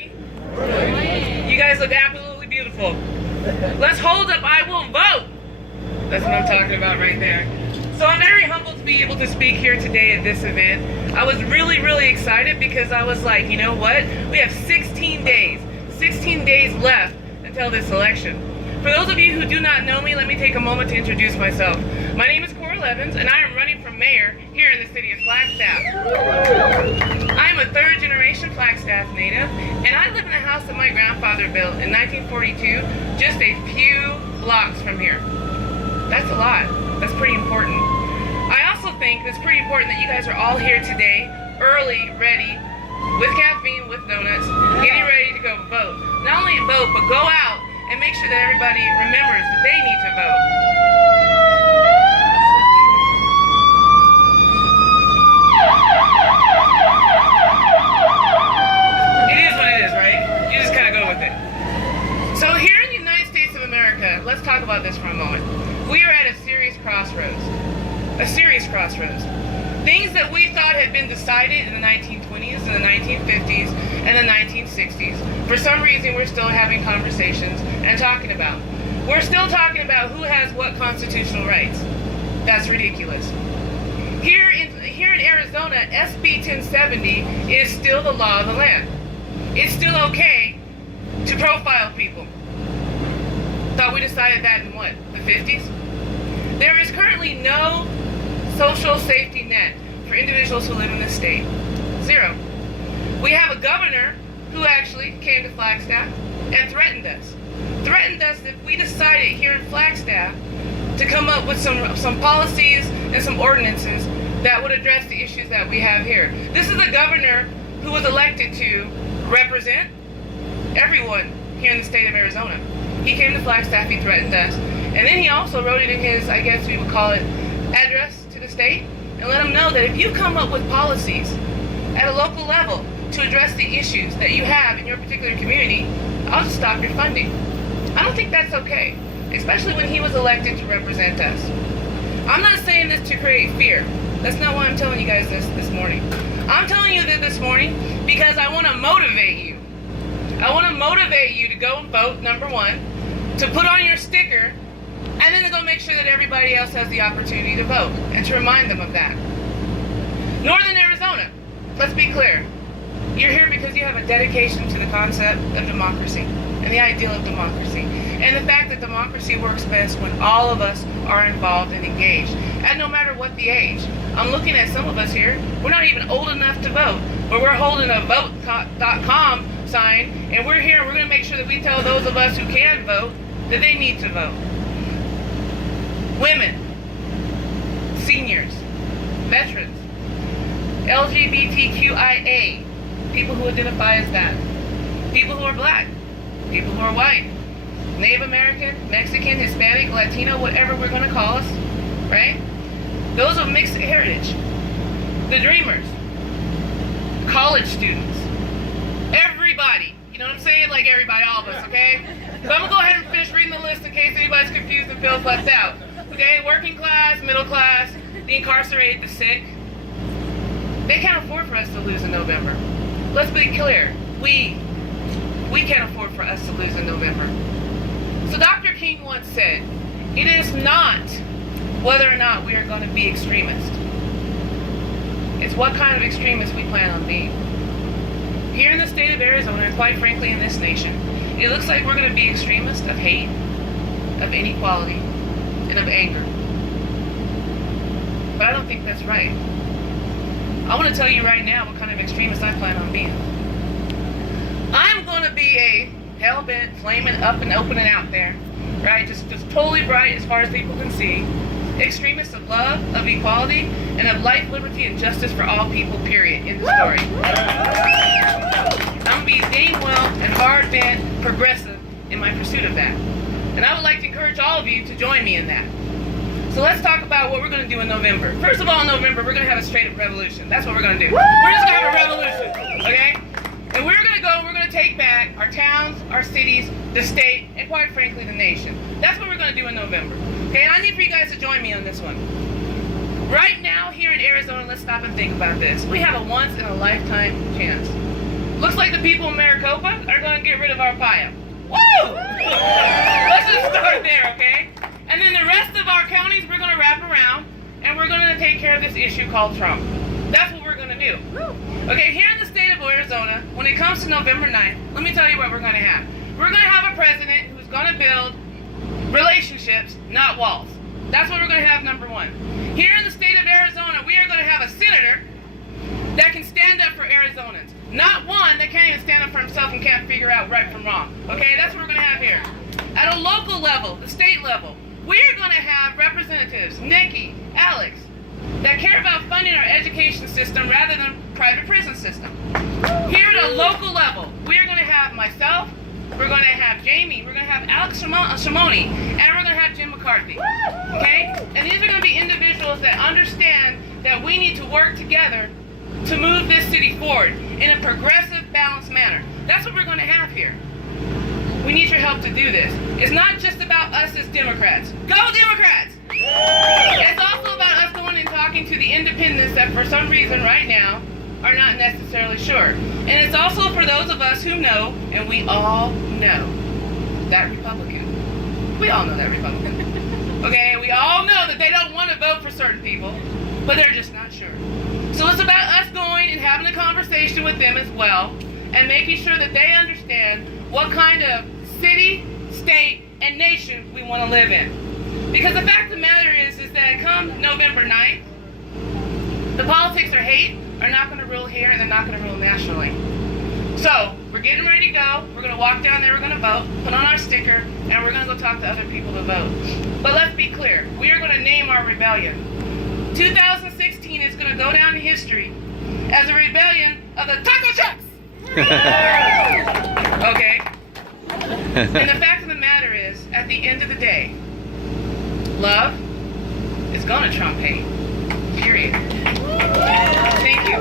You guys look absolutely beautiful. Let's hold up, I will vote. That's what I'm talking about right there. So I'm very humbled to be able to speak here today at this event. I was really excited because I was like, you know what? We have 16 days left until this election. For those of you who do not know me, let me take a moment to introduce myself. My name is Evans, and I am running for mayor here in the city of Flagstaff. I am a third-generation Flagstaff native, and I live in a house that my grandfather built in 1942, just a few blocks from here. That's a lot. That's pretty important. I also think it's pretty important that you guys are all here today, early, ready, with caffeine, with donuts, getting ready to go vote. Not only vote, but go out and make sure that everybody remembers that they need to vote. So here in the United States of America, let's talk about this for a moment. We are at a serious crossroads. A serious crossroads. Things that we thought had been decided in the 1920s, and the 1950s, and the 1960s. For some reason, we're still having conversations and talking about. We're still talking about who has what constitutional rights. That's ridiculous. Here in Arizona, SB 1070 is still the law of the land. It's still okay to profile people. Thought we decided that in what, the 50s? There is currently no social safety net for individuals who live in this state. Zero. We have a governor who actually came to Flagstaff and threatened us. Threatened us if we decided here in Flagstaff to come up with some policies and some ordinances that would address the issues that we have here. This is a governor who was elected to represent everyone here in the state of Arizona. He came to Flagstaff, he threatened us, and then he also wrote it in his, I guess we would call it, address to the state, and let them know that if you come up with policies at a local level to address the issues that you have in your particular community, I'll just stop your funding. I don't think that's okay, especially when he was elected to represent us. I'm not saying this to create fear. That's not why I'm telling you guys this morning. I'm telling you this morning because I want to motivate you. I want to motivate you to go and vote, number one, to put on your sticker, and then to go make sure that everybody else has the opportunity to vote, and to remind them of that. Northern Arizona, let's be clear. You're here because you have a dedication to the concept of democracy and the ideal of democracy, and the fact that democracy works best when all of us are involved and engaged, and no matter what the age. I'm looking at some of us here, we're not even old enough to vote, but we're holding a vote.com sign, and we're here, we're going to make sure that we tell those of us who can vote that they need to vote. Women, seniors, veterans, LGBTQIA, people who identify as that, people who are black, people who are white, Native American, Mexican, Hispanic, Latino, whatever we're going to call us, right? Those of mixed heritage, the dreamers, college students, everybody. You know what I'm saying? Like everybody, all of us, okay? So I'm going to go ahead and finish reading the list in case anybody's confused and feels left out. Okay? Working class, middle class, the incarcerated, the sick. They can't afford for us to lose in November. Let's be clear. We can't afford for us to lose in November. So Dr. King once said, it is not whether or not we are going to be extremists. It's what kind of extremists we plan on being. Here in the state of Arizona, and quite frankly in this nation, it looks like we're going to be extremists of hate, of inequality, and of anger. But I don't think that's right. I want to tell you right now what kind of extremist I plan on being. I'm going to be a hell-bent, flaming up and open and out there, right? Just totally bright as far as people can see. Extremists of love, of equality, and of life, liberty, and justice for all people, period. End of story. I'm going to be dang well and hard-bent, progressive in my pursuit of that. And I would like to encourage all of you to join me in that. So let's talk about what we're going to do in November. First of all, in November, we're going to have a straight-up revolution. That's what we're going to do. We're just going to have a revolution, okay? And we're going to take back our towns, our cities, the state, and quite frankly, the nation. That's what we're going to do in November. Okay, and I need for you guys to join me on this one. Right now, here in Arizona, let's stop and think about this. We have a once-in-a-lifetime chance. Looks like the people in Maricopa are going to get rid of Arpaio. Woo! Let's just start there, okay? And then the rest of our counties, we're going to wrap around, and we're going to take care of this issue called Trump. That's what we're going to do. Okay, here in the state of Arizona, when it comes to November 9th, let me tell you what we're going to have. We're going to have a president who's going to build relationships, not walls. That's what we're going to have, number one. Here in the state of Arizona, we are going to have a senator that can stand up for Arizonans. Not one that can't even stand up for himself and can't figure out right from wrong. Okay, that's what we're going to have here. At a local level, the state level, we are going to have representatives, Nikki, Alex, that care about funding our education system rather than private prison system. Here at a local level, we are going to have myself, we're going to have Jamie, we're going to have Alex Shimoni, and we're going to have Jim McCarthy. Okay? And these are going to be individuals that understand that we need to work together to move this city forward in a progressive, balanced manner. That's what we're going to have here. We need your help to do this. It's not just about us as Democrats. Go Democrats! It's also about us going and talking to the independents that for some reason right now are not necessarily sure. And it's also for those of us who know, and we all know, that Republican. We all know that Republican. Okay, we all know that they don't want to vote for certain people, but they're just not sure. So it's about us going and having a conversation with them as well, and making sure that they understand what kind of city, state, and nation we want to live in. Because the fact of the matter is that come November 9th, the politics or hate are not going to rule here, and they're not going to rule nationally. So, we're getting ready to go. We're going to walk down there, we're going to vote, put on our sticker, and we're going to go talk to other people to vote. But let's be clear. We are going to name our rebellion. 2016 is going to go down in history as a rebellion of the taco trucks. Okay? And the fact of the matter is, at the end of the day, love is going to trump hate. Period. Thank you.